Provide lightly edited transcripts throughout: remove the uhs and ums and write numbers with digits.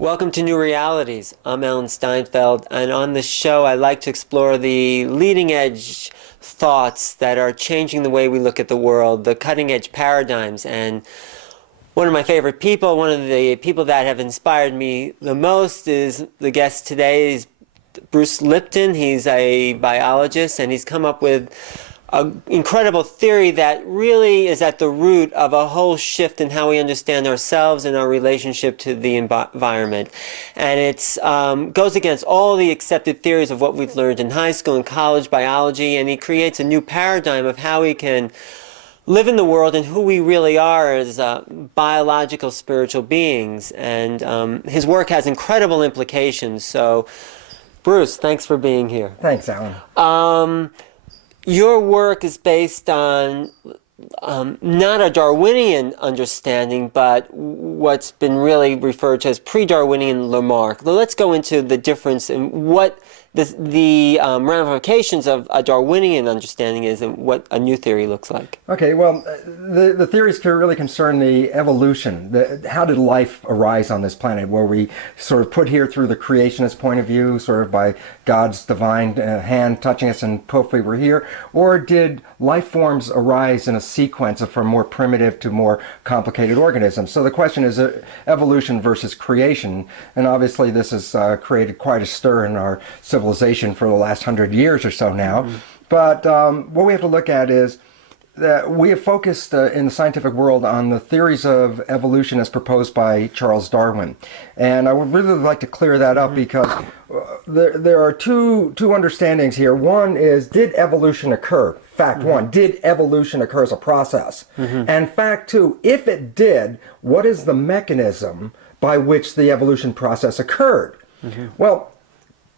Welcome to Newrealities. I'm Alan Steinfeld, and on this show I like to explore the leading edge thoughts that are changing the way we look at the world, the cutting edge paradigms. And one of my favorite people, one of the people that have inspired me the most is the guest today is Bruce Lipton. He's a biologist, and he's come up with an incredible theory that really is at the root of a whole shift in how we understand ourselves and our relationship to the environment. And it goes against all the accepted theories of what we've learned in high school and college biology, and he creates a new paradigm of how we can live in the world and who we really are as biological spiritual beings. And his work has incredible implications. So, Bruce, thanks for being here. Thanks, Alan. Your work is based on not a Darwinian understanding, but what's been really referred to as pre-Darwinian Lamarck. Let's go into the difference in what the ramifications of a Darwinian understanding is and what a new theory looks like. Okay, well, the theories really concern the evolution. How did life arise on this planet? Were we sort of put here through the creationist point of view, sort of by God's divine hand touching us and poof, we were here? Or did life forms arise in a sequence from more primitive to more complicated organisms? So the question is evolution versus creation. And obviously this has created quite a stir in our civilization for the last 100 years or so now. Mm-hmm. But what we have to look at is that we have focused in the scientific world on the theories of evolution as proposed by Charles Darwin. And I would really like to clear that up because there are two understandings here. One is, did evolution occur? Fact one, did evolution occur as a process? And fact two, if it did, what is the mechanism by which the evolution process occurred? Well,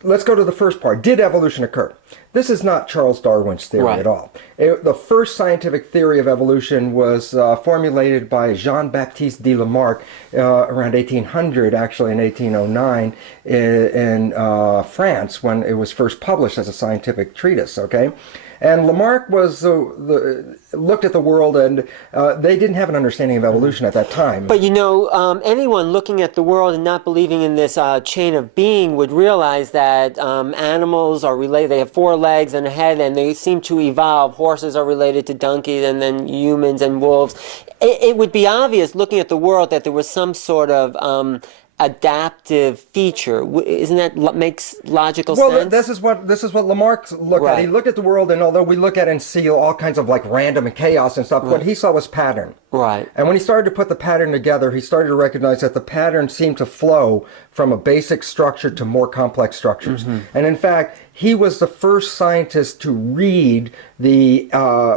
let's go to the first part. Did evolution occur? This is not Charles Darwin's theory at all. The first scientific theory of evolution was formulated by Jean-Baptiste de Lamarck around 1800, actually in 1809, in France, when it was first published as a scientific treatise, okay? And Lamarck was looked at the world, and they didn't have an understanding of evolution at that time. But you know, anyone looking at the world and not believing in this chain of being would realize that animals are related. They have 4 legs and a head, and they seem to evolve. Horses are related to donkeys, and then humans and wolves. It would be obvious looking at the world that there was some sort of adaptive feature. Isn't that makes logical sense? Well, this is what Lamarck looked at. He looked at the world, and although we look at and see all kinds of like random and chaos and stuff, what he saw was pattern. Right. And when he started to put the pattern together, he started to recognize that the pattern seemed to flow from a basic structure to more complex structures. And in fact, he was the first scientist to read the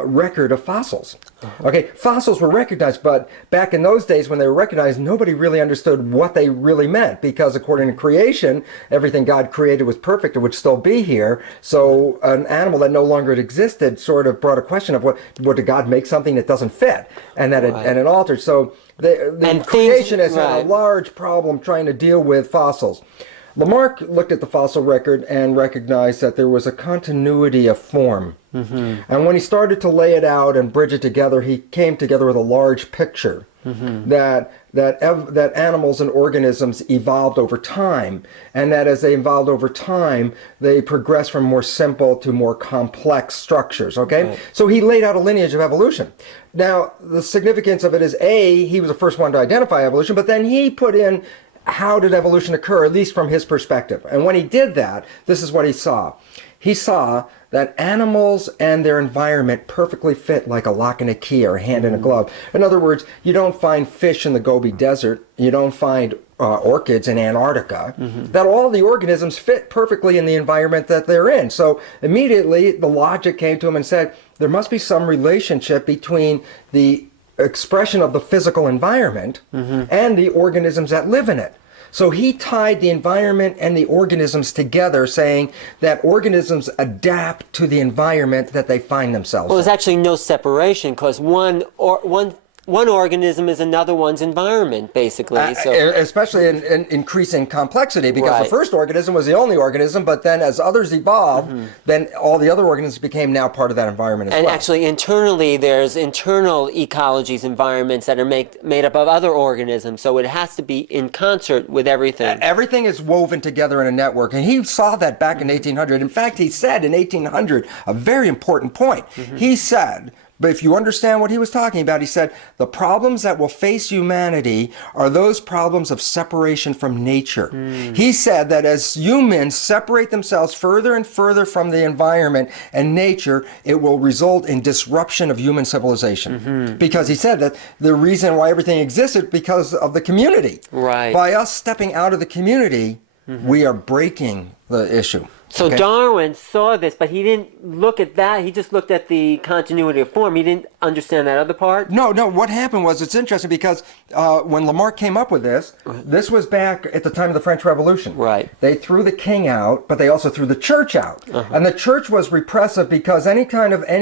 record of fossils. Okay, fossils were recognized, but back in those days when they were recognized, nobody really understood what they really meant, because according to creation, everything God created was perfect. It would still be here. So an animal that no longer existed sort of brought a question of what did God make something that doesn't fit and that it altered. So the creationists had a large problem trying to deal with fossils. Lamarck looked at the fossil record and recognized that there was a continuity of form. And when he started to lay it out and bridge it together, he came together with a large picture that animals and organisms evolved over time, and that as they evolved over time, they progressed from more simple to more complex structures, okay? So he laid out a lineage of evolution. Now, the significance of it is, A, he was the first one to identify evolution, but then he put in how did evolution occur, at least from his perspective. And when he did that, this is what he saw. He saw that animals and their environment perfectly fit like a lock and a key or a hand in a glove. In other words, you don't find fish in the Gobi Desert, you don't find orchids in Antarctica, that all the organisms fit perfectly in the environment that they're in. So immediately the logic came to him and said, there must be some relationship between the expression of the physical environment and the organisms that live in it. So he tied the environment and the organisms together, saying that organisms adapt to the environment that they find themselves in. Well, there's actually no separation, because one one organism is another one's environment, basically. So especially in increasing complexity, because Right. the first organism was the only organism, but then as others evolved, then all the other organisms became now part of that environment as and well. actually, internally, there's internal ecologies, environments that are made up of other organisms. So it has to be in concert with everything. Everything is woven together in a network, and he saw that back in 1800. In fact, he said in 1800 a very important point. He said, but if you understand what he was talking about, he said, the problems that will face humanity are those problems of separation from nature. He said that as humans separate themselves further and further from the environment and nature, it will result in disruption of human civilization. Because he said that the reason why everything existed because of the community. Right. By us stepping out of the community, we are breaking the issue. So Okay? Darwin saw this, but he didn't look at that. He just looked at the continuity of form. He didn't understand that other part. No. What happened was, it's interesting because when Lamarck came up with this, this was back at the time of the French Revolution. Right. They threw the king out, but they also threw the church out. And the church was repressive because any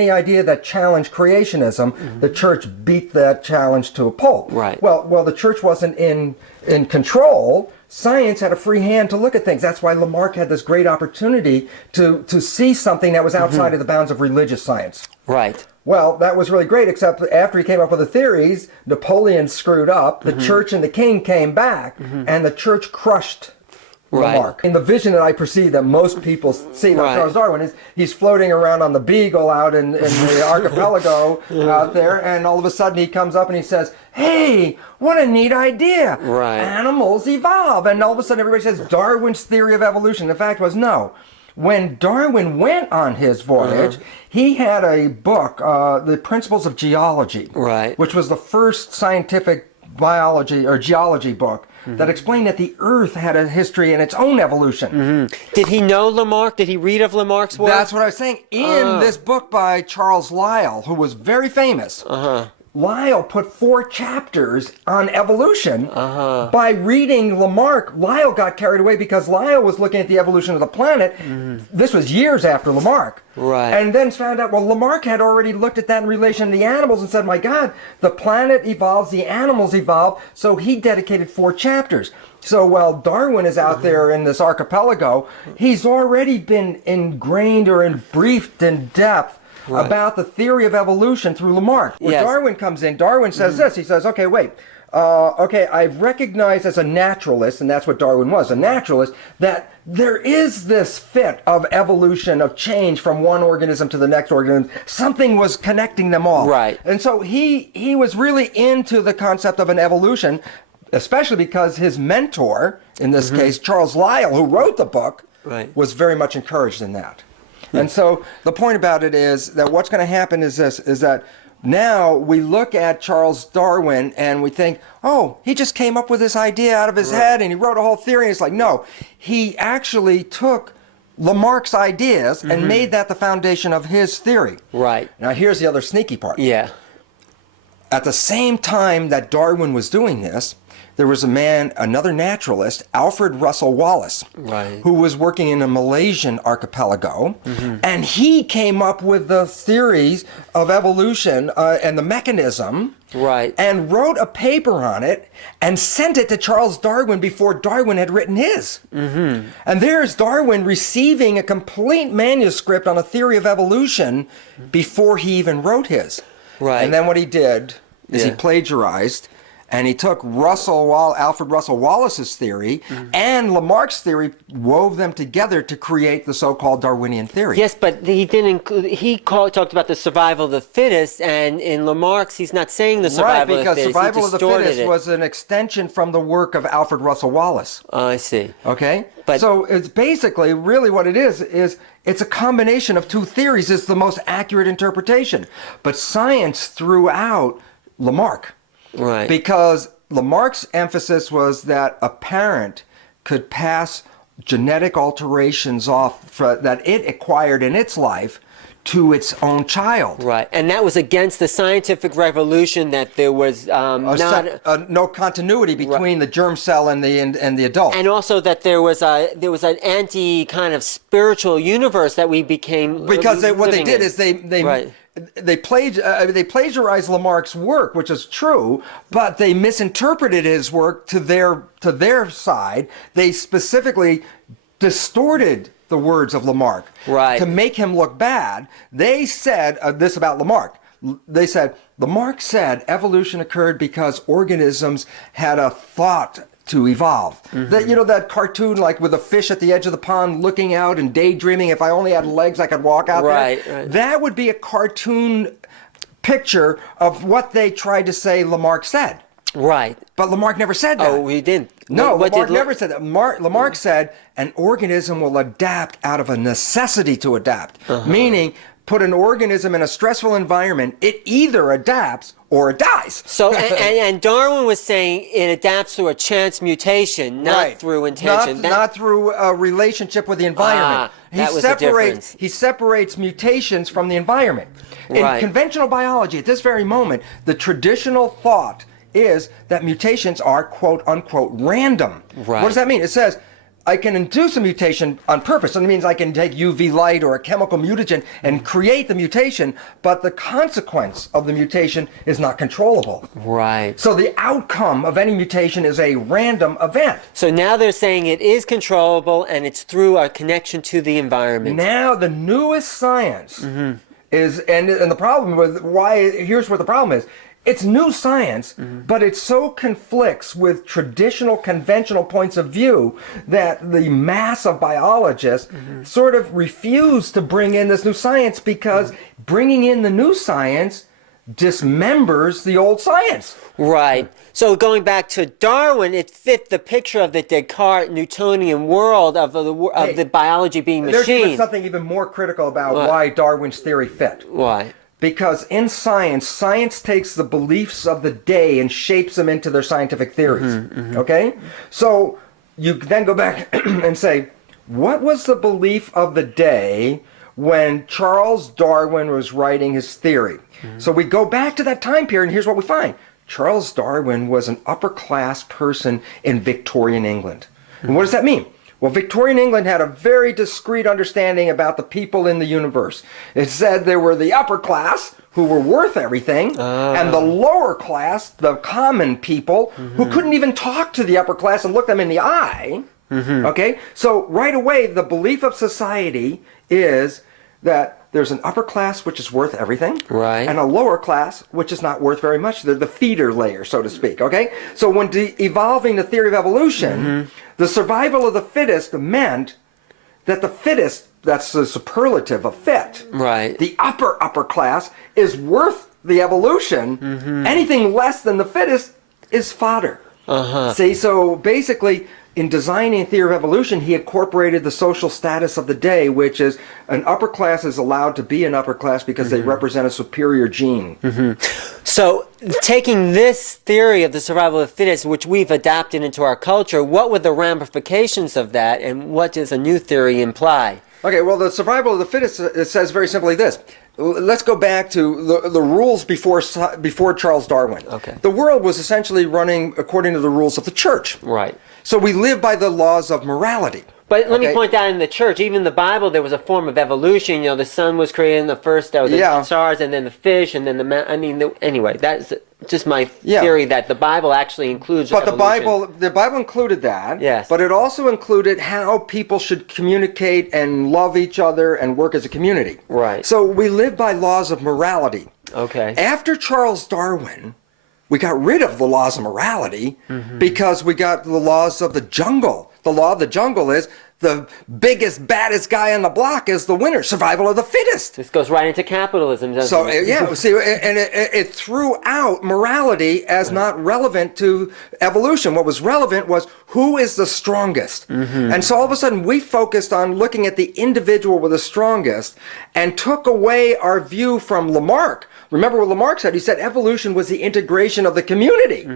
idea that challenged creationism, the church beat that challenge to a pulp. Right. Well, the church wasn't in control. Science had a free hand to look at things. That's why Lamarck had this great opportunity to see something that was outside of the bounds of religious science. Right. Well, that was really great, except after he came up with the theories, Napoleon screwed up, the church and the king came back, and the church crushed Right. Lamarck. In the vision that I perceive that most people see, like Right. Charles Darwin, is he's floating around on the Beagle out in the archipelago out there, and all of a sudden he comes up and he says, hey, what a neat idea. Right. Animals evolve. And all of a sudden everybody says Darwin's theory of evolution. The fact was, no. When Darwin went on his voyage, he had a book, The Principles of Geology, Right. which was the first scientific biology or geology book that explained that the Earth had a history and its own evolution. Did he know Lamarck? Did he read of Lamarck's work? That's what I was saying. In this book by Charles Lyell, who was very famous, Lyell put 4 chapters on evolution. By reading Lamarck, Lyell got carried away because Lyell was looking at the evolution of the planet. This was years after Lamarck. Right. And then found out, well, Lamarck had already looked at that in relation to the animals and said, my God, the planet evolves, the animals evolve. So he dedicated 4 chapters. So while Darwin is out there in this archipelago, he's already been ingrained or briefed in depth about the theory of evolution through Lamarck. When Yes. Darwin comes in, Darwin says this. He says, okay, wait. I've recognized as a naturalist, and that's what Darwin was, a naturalist, that there is this fit of evolution, of change from one organism to the next organism. Something was connecting them all. Right. And so he was really into the concept of an evolution, especially because his mentor, in this case, Charles Lyell, who wrote the book, Right. was very much encouraged in that. And so the point about it is that what's going to happen is this, is that now we look at Charles Darwin and we think, oh, he just came up with this idea out of his head and he wrote a whole theory. And it's like, no, he actually took Lamarck's ideas and made that the foundation of his theory. Right. Now here's the other sneaky part. Yeah. At the same time that Darwin was doing this, there was a man, another naturalist, Alfred Russel Wallace, Right. who was working in a Malaysian archipelago, and he came up with the theories of evolution and the mechanism, Right. and wrote a paper on it and sent it to Charles Darwin before Darwin had written his. And there's Darwin receiving a complete manuscript on a theory of evolution before he even wrote his. Right. And then what he did is he Yeah. plagiarized, and he took Alfred Russel Wallace's theory and Lamarck's theory, wove them together to create the so-called Darwinian theory. Yes, but he didn't include. Talked about the survival of the fittest, and in Lamarck's, he's not saying the survival Right, of the because fittest. survival He of the distorted fittest it. was an extension from the work of Alfred Russel Wallace. Oh, I see. Okay? But- so it's basically, really what it is it's a combination of 2 theories. It's the most accurate interpretation. But science threw out Lamarck. Right. Because Lamarck's emphasis was that a parent could pass genetic alterations off that it acquired in its life to its own child. Right, and that was against the scientific revolution that there was No continuity between the germ cell and the adult. and also that there was an anti kind of spiritual universe that we became Because what they living did in. is they Right. they plagiarized Lamarck's work, which is true, but they misinterpreted his work to their side. They specifically distorted the words of Lamarck to make him look bad. They said this about Lamarck. They said Lamarck said evolution occurred because organisms had a thought to evolve. That, you know, that cartoon like with a fish at the edge of the pond looking out and daydreaming, if I only had legs I could walk out there. That would be a cartoon picture of what they tried to say Lamarck said. Right. But Lamarck never said that. Oh, he didn't. No, Lamarck never said that. Lamarck said an organism will adapt out of a necessity to adapt. Meaning, put an organism in a stressful environment, it either adapts or it dies. So, and Darwin was saying it adapts through a chance mutation, not through intention. Not through a relationship with the environment. That was the difference. He separates mutations from the environment. In conventional biology, at this very moment, the traditional thought is that mutations are quote unquote random. What does that mean? It says, I can induce a mutation on purpose. That means I can take UV light or a chemical mutagen and create the mutation, but the consequence of the mutation is not controllable. Right. So the outcome of any mutation is a random event. So now they're saying it is controllable and it's through our connection to the environment. Now the newest science is, and the problem with here's what the problem is. It's new science, but it so conflicts with traditional, conventional points of view that the mass of biologists sort of refuse to bring in this new science because bringing in the new science dismembers the old science. Right. So going back to Darwin, it fit the picture of the Descartes Newtonian world of the biology being machine. There's even something even more critical about why Darwin's theory fit. Why? Because in science, science takes the beliefs of the day and shapes them into their scientific theories. Okay? So you then go back and say, what was the belief of the day when Charles Darwin was writing his theory? So we go back to that time period, and here's what we find. Charles Darwin was an upper-class person in Victorian England. And what does that mean? Well, Victorian England had a very discrete understanding about the people in the universe. It said there were the upper class, who were worth everything, and the lower class, the common people, who couldn't even talk to the upper class and look them in the eye. Okay? So right away, the belief of society is that there's an upper class which is worth everything, and a lower class which is not worth very much. They're the feeder layer, so to speak. Okay? So when evolving the theory of evolution, the survival of the fittest meant that the fittest, that's the superlative of fit, the upper class is worth the evolution. Anything less than the fittest is fodder. See, so basically, in designing theory of evolution, he incorporated the social status of the day, which is an upper class is allowed to be an upper class because they represent a superior gene. So taking this theory of the survival of the fittest, which we've adapted into our culture, what were the ramifications of that, and what does a new theory imply? Okay, well, the survival of the fittest, it says very simply this. Let's go back to the rules before Charles Darwin. Okay. The world was essentially running according to the rules of the church. So we live by the laws of morality. But let me point out, in the church, even in the Bible, there was a form of evolution. You know, the sun was created in the first, the stars, and then the fish, and then anyway, that's just my theory that the Bible actually includes evolution. But the Bible included that. Yes. But it also included how people should communicate and love each other and work as a community. So we live by laws of morality. After Charles Darwin, we got rid of the laws of morality because we got the laws of the jungle. The law of the jungle is the biggest, baddest guy on the block is the winner. Survival of the fittest. This goes right into capitalism, doesn't it? See, and it threw out morality as not relevant to evolution. What was relevant was who is the strongest. And so all of a sudden we focused on looking at the individual with the strongest and took away our view from Lamarck. Remember what Lamarck said? He said evolution was the integration of the community.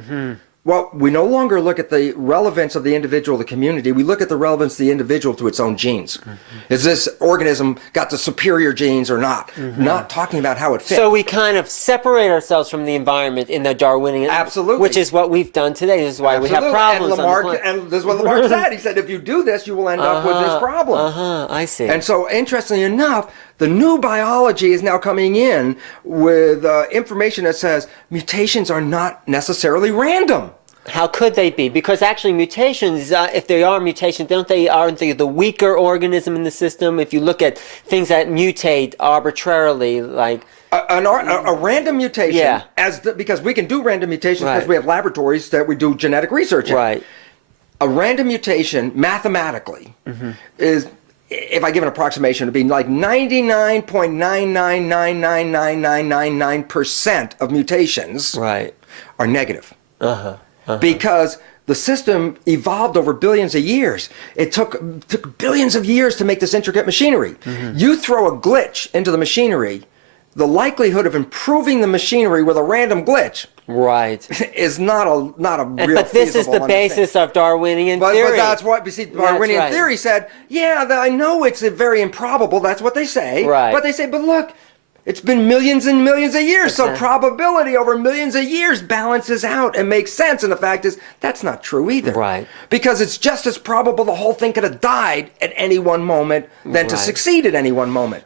Well, we no longer look at the relevance of the individual to the community. We look at the relevance of the individual to its own genes. Is this organism got the superior genes or not? Not talking about how it fits. So we kind of separate ourselves from the environment in the Darwinian, Absolutely. which is what we've done today. This is why we have problems. And Lamarck, and this is what Lamarck said. He said, if you do this, you will end up with this problem. I see. And so, interestingly enough, the new biology is now coming in with information that says mutations are not necessarily random. How could they be? Because actually mutations, if they are mutations, aren't they the weaker organism in the system? If you look at things that mutate arbitrarily, like... A random mutation, Yeah. Because we can do random mutations Right. because we have laboratories that we do genetic research in. Right. A random mutation, mathematically, is, if I give an approximation, it would be like 99.9999999% of mutations Right. are negative. Because the system evolved over billions of years. It took billions of years to make this intricate machinery. You throw a glitch into the machinery, the likelihood of improving the machinery with a random glitch Right. is not a real. But this is the feasible basis of Darwinian But theory. that's what, you see, Darwinian right. theory said, yeah, I know it's very improbable, that's what they say. Right. But they say, but look, it's been millions and millions of years, so Exactly. probability over millions of years balances out and makes sense. And the fact is, that's not true either. Right. Because it's just as probable the whole thing could have died at any one moment than to Right. succeed at any one moment.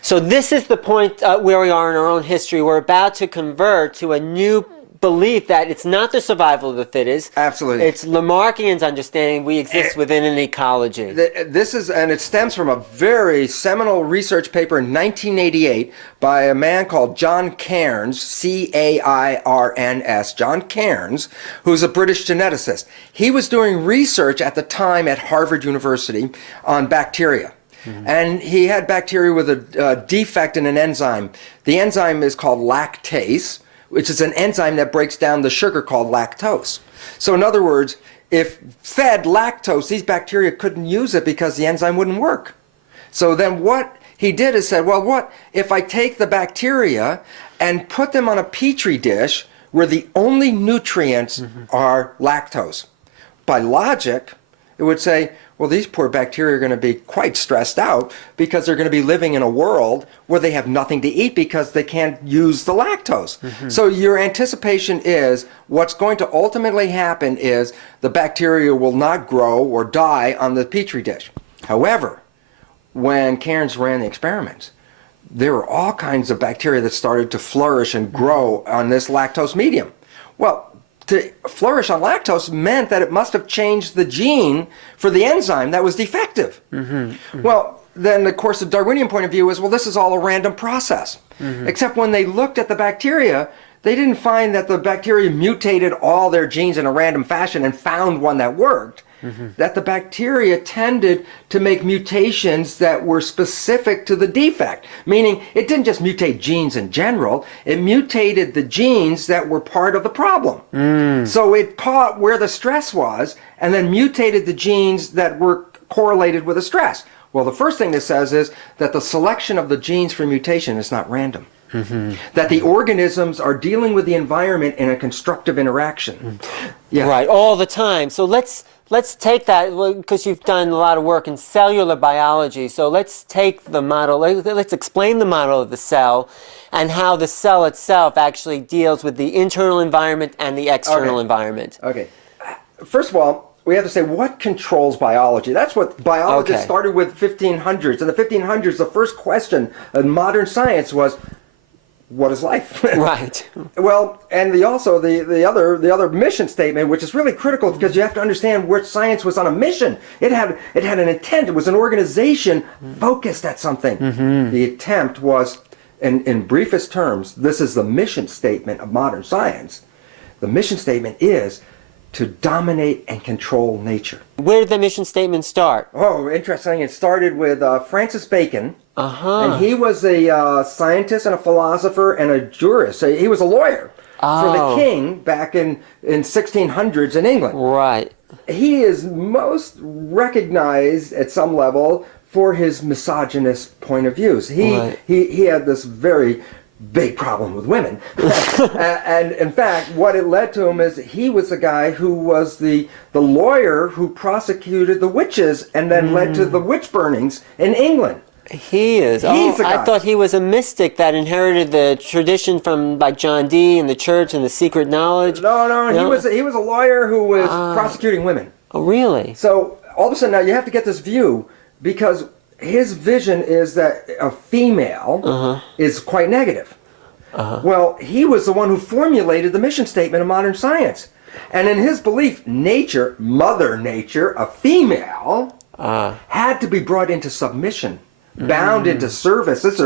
So this is the point where we are in our own history. We're about to convert to a new belief that it's not the survival of the fittest. Absolutely. It's Lamarckian's understanding we exist within an ecology. This is, and it stems from a very seminal research paper in 1988 by a man called John Cairns, Cairns, John Cairns, who's a British geneticist. He was doing research at the time at Harvard University on bacteria. And he had bacteria with a defect in an enzyme. The enzyme is called lactase, which is an enzyme that breaks down the sugar called lactose. So in other words, if fed lactose, these bacteria couldn't use it because the enzyme wouldn't work. So then what he did is said, well, what if I take the bacteria and put them on a petri dish where the only nutrients are lactose? By logic, it would say, well, these poor bacteria are going to be quite stressed out because they're going to be living in a world where they have nothing to eat because they can't use the lactose. So your anticipation is what's going to ultimately happen is the bacteria will not grow or die on the petri dish. However, when Cairns ran the experiments, there were all kinds of bacteria that started to flourish and grow on this lactose medium. Well, to flourish on lactose meant that it must have changed the gene for the enzyme that was defective. Well, then, of course, the Darwinian point of view is, well, this is all a random process. Except when they looked at the bacteria, they didn't find that the bacteria mutated all their genes in a random fashion and found one that worked. That the bacteria tended to make mutations that were specific to the defect. Meaning, it didn't just mutate genes in general, it mutated the genes that were part of the problem. So it caught where the stress was, and then mutated the genes that were correlated with the stress. Well, the first thing this says is that the selection of the genes for mutation is not random. That the organisms are dealing with the environment in a constructive interaction. Right, all the time. So let's take that, because you've done a lot of work in cellular biology. So let's take the model, let's explain the model of the cell and how the cell itself actually deals with the internal environment and the external environment. Okay. First of all, we have to say what controls biology. That's what biologists started with 1500s. In the 1500s, the first question in modern science was, what is life? Right. Well, and the other mission statement, which is really critical because you have to understand where science was on a mission. It had an intent. It was an organization focused at something. The attempt was, in briefest terms, this is the mission statement of modern science. The mission statement is to dominate and control nature. Where did the mission statement start? Oh, interesting. It started with Francis Bacon. And he was a scientist and a philosopher and a jurist. So he was a lawyer for the king back in 1600s in England. Right. He is most recognized at some level for his misogynist point of views. He had this very big problem with women. And in fact, what it led to him is he was the guy who was the lawyer who prosecuted the witches and then led to the witch burnings in England. He is. He's the guy. I thought he was a mystic that inherited the tradition from like John Dee and the church and the secret knowledge. No. He was a lawyer who was prosecuting women. Oh, really? So all of a sudden now you have to get this view, because his vision is that a female is quite negative. Well, he was the one who formulated the mission statement of modern science. And in his belief, nature, Mother Nature, a female, had to be brought into submission, bound into service. These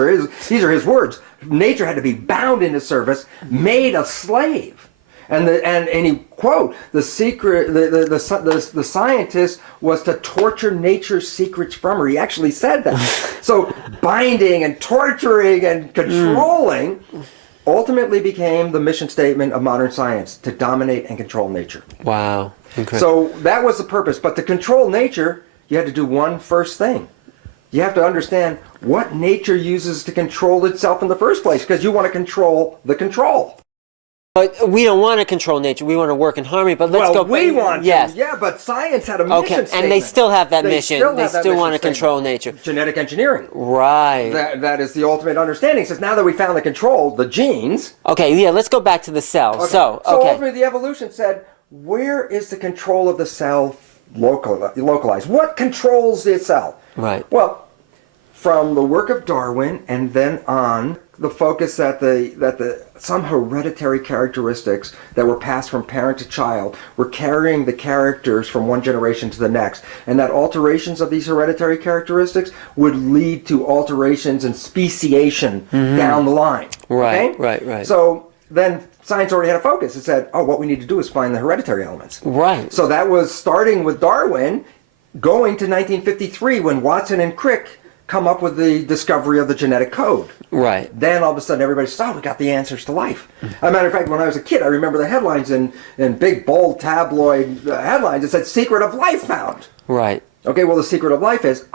are his words. Nature had to be bound into service, made a slave. And he quote, the scientist was to torture nature's secrets from her. He actually said that. So binding and torturing and controlling ultimately became the mission statement of modern science, to dominate and control nature. Wow. Incredible. So that was the purpose. But to control nature, you had to do one first thing. You have to understand what nature uses to control itself in the first place, because you want to control the control. But we don't want to control nature. We want to work in harmony. But let's go. We want to. Yes. Yeah, but science had a mission statement. And they still have that mission. They still want to control nature. Genetic engineering. Right. That is the ultimate understanding. Since now that we found the control, the genes. Okay, yeah, let's go back to the cell. Okay. So ultimately the evolution said, where is the control of the cell localized? What controls the cell? Right. Well, from the work of Darwin and then on, the focus that some hereditary characteristics that were passed from parent to child were carrying the characters from one generation to the next, and that alterations of these hereditary characteristics would lead to alterations and speciation down the line. Right, okay? right. So then science already had a focus. It said, what we need to do is find the hereditary elements. Right. So that was starting with Darwin, going to 1953 when Watson and Crick come up with the discovery of the genetic code. Right. Then all of a sudden everybody said, we got the answers to life. As a matter of fact, when I was a kid, I remember the headlines in big, bold tabloid headlines. It said, secret of life found. Right. Okay, well, the secret of life is,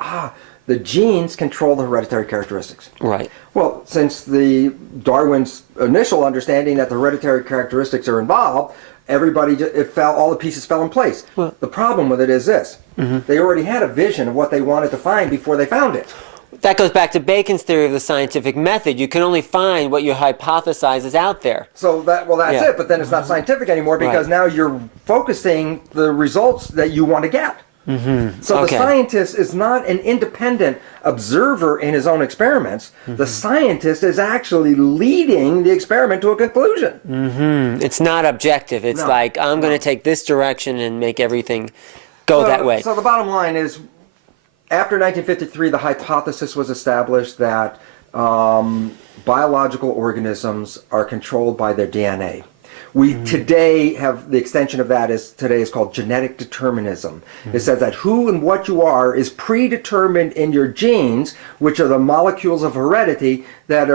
the genes control the hereditary characteristics. Right. Well, since Darwin's initial understanding that the hereditary characteristics are involved, all the pieces fell in place. Well, the problem with it is this. They already had a vision of what they wanted to find before they found it. That goes back to Bacon's theory of the scientific method. You can only find what you hypothesize is out there. So that's it, but then it's not scientific anymore, because now you're focusing the results that you want to get. So the scientist is not an independent observer in his own experiments. The scientist is actually leading the experiment to a conclusion. It's not objective. It's like, I'm going to take this direction and make everything go that way. So the bottom line is, after 1953, the hypothesis was established that biological organisms are controlled by their DNA. We today have the extension of that is called genetic determinism. It says that who and what you are is predetermined in your genes, which are the molecules of heredity that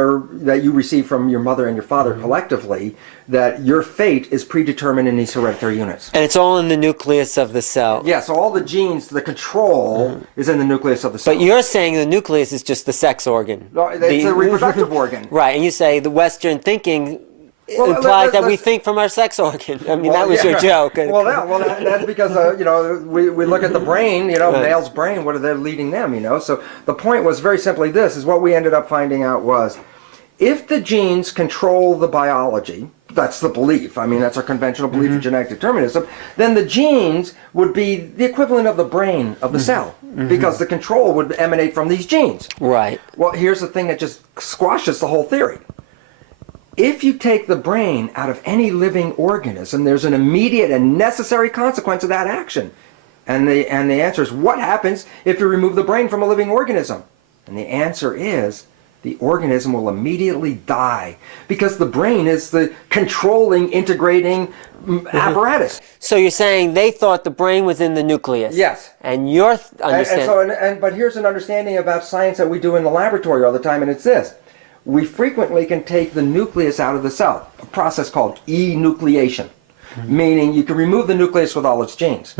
you receive from your mother and your father collectively, that your fate is predetermined in these hereditary units. And it's all in the nucleus of the cell. Yeah, so all the genes, the control is in the nucleus of the cell. But you're saying the nucleus is just the sex organ. No, it's a reproductive organ. Right, and you say the Western thinking implies that we think from our sex organ. I mean, that was your joke. That's because, we look at the brain, male's brain, what are they leading them, So the point was very simply this, is what we ended up finding out was, if the genes control the biology, that's the belief, that's our conventional belief in genetic determinism, then the genes would be the equivalent of the brain of the cell, because the control would emanate from these genes. Right. Well, here's the thing that just squashes the whole theory. If you take the brain out of any living organism, there's an immediate and necessary consequence of that action. And the answer is, what happens if you remove the brain from a living organism? And the answer is, the organism will immediately die, because the brain is the controlling, integrating apparatus. So you're saying they thought the brain was in the nucleus. Yes. And your understanding. But here's an understanding about science that we do in the laboratory all the time, and it's this. We frequently can take the nucleus out of the cell, a process called enucleation. meaning you can remove the nucleus with all its genes.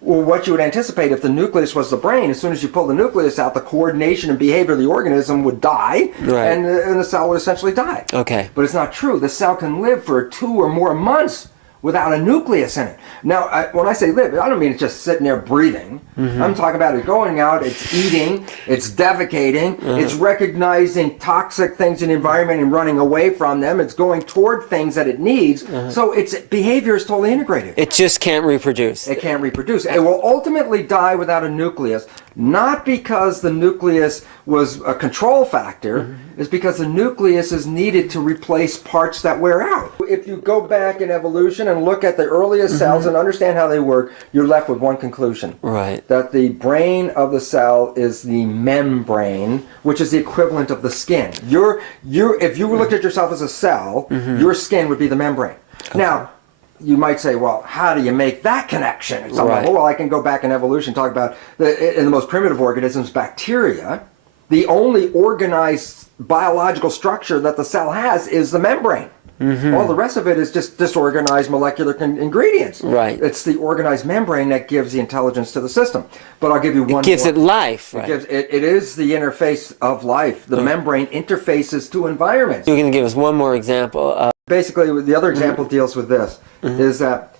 Well, what you would anticipate if the nucleus was the brain, as soon as you pull the nucleus out, the coordination and behavior of the organism would die, Right. and the cell would essentially die. Okay. But it's not true. The cell can live for 2 or more months without a nucleus in it. Now, when I say live, I don't mean it's just sitting there breathing. I'm talking about it going out, it's eating, it's defecating, it's recognizing toxic things in the environment and running away from them, it's going toward things that it needs. So its behavior is totally integrated. It just can't reproduce. It can't reproduce. It will ultimately die without a nucleus, not because the nucleus was a control factor, it's because the nucleus is needed to replace parts that wear out. If you go back in evolution and look at the earliest cells and understand how they work, you're left with one conclusion. Right. That the brain of the cell is the membrane, which is the equivalent of the skin. If you looked at yourself as a cell, your skin would be the membrane. Okay. Now, you might say, well, how do you make that connection at some level? Well, I can go back in evolution and talk about, in the most primitive organisms, bacteria. The only organized biological structure that the cell has is the membrane. All the rest of it is just disorganized molecular ingredients. Right. It's the organized membrane that gives the intelligence to the system. But I'll give you one It gives more. it life, right? It is the interface of life. The membrane interfaces to environments. You're going to give us one more example. Basically, the other example deals with this, is that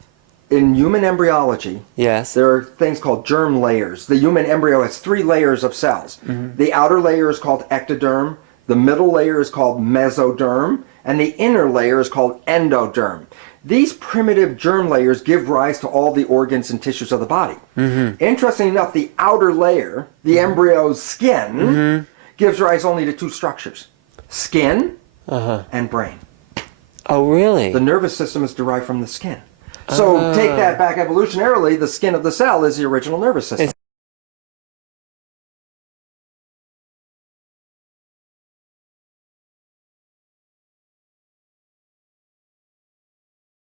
in human embryology, Yes. there are things called germ layers. The human embryo has 3 layers of cells. The outer layer is called ectoderm, the middle layer is called mesoderm, and the inner layer is called endoderm. These primitive germ layers give rise to all the organs and tissues of the body. Interestingly enough, the outer layer, the embryo's skin, gives rise only to 2 structures, skin and brain. Oh, really? The nervous system is derived from the skin. So take that back evolutionarily, the skin of the cell is the original nervous system.